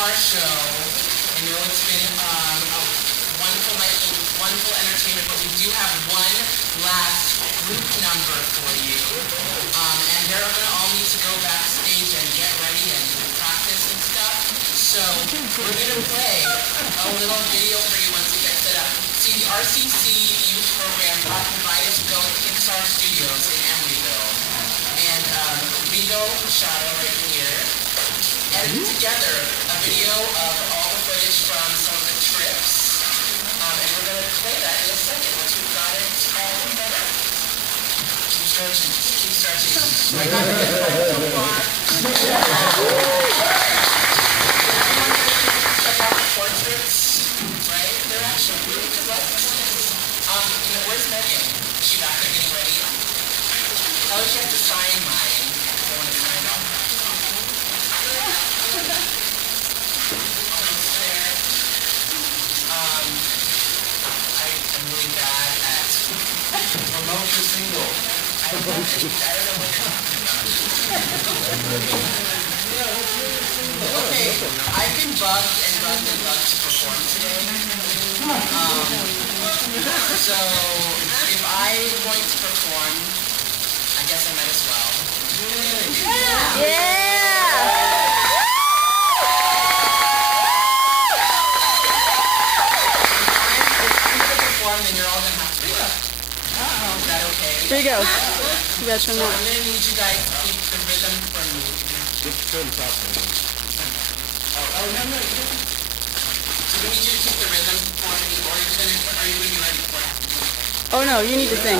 our show. I know it's been a wonderful night, wonderful entertainment, but we do have one last group number for you. And they're going to all need to go backstage and get ready and practice and stuff. So we're going to play a little video for you once we get set up. See, the RCC Youth Program got invited to go to Pixar Studios in Emeryville. And Rigo Machado right here edited together a video of all the footage from some of the trips. And we're going to play that in a second once we've got it all set up. Keep stretching. Keep stretching. I got to get so far. Check out the portraits, right? They're actually really good likenesses. Where's Megan? Is she back there getting ready? How does she have to sign mine? I want to sign off. Almost there. I'm really bad at promote your single. I don't know what you're talking about. Okay, I've been bugged and bugged and bugged to perform today. So if I'm going to perform, I guess I might as well. Yeah! Then you're all going to have to do it. Is that okay? Here you go. You got So some more. I'm going to need you guys to keep the rhythm for me. No. So we need you to keep the rhythm for me, or are you going to be ready for it? Oh no, you need to sing.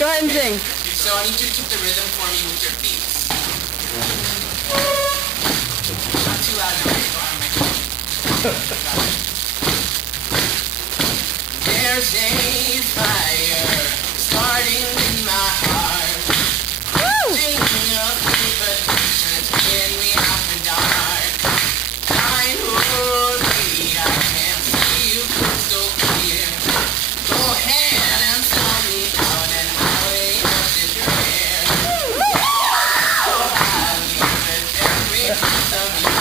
Go ahead and sing. So I need you to keep the rhythm for me with your feet. Not too loud now. There's a fire starting in my heart. Thinking of you, but it's getting me after dark. Trying to hurry, I can't see you crystal clear. Go ahead and tell me out and I'll lay up to your hair. I'll leave it every piece of you.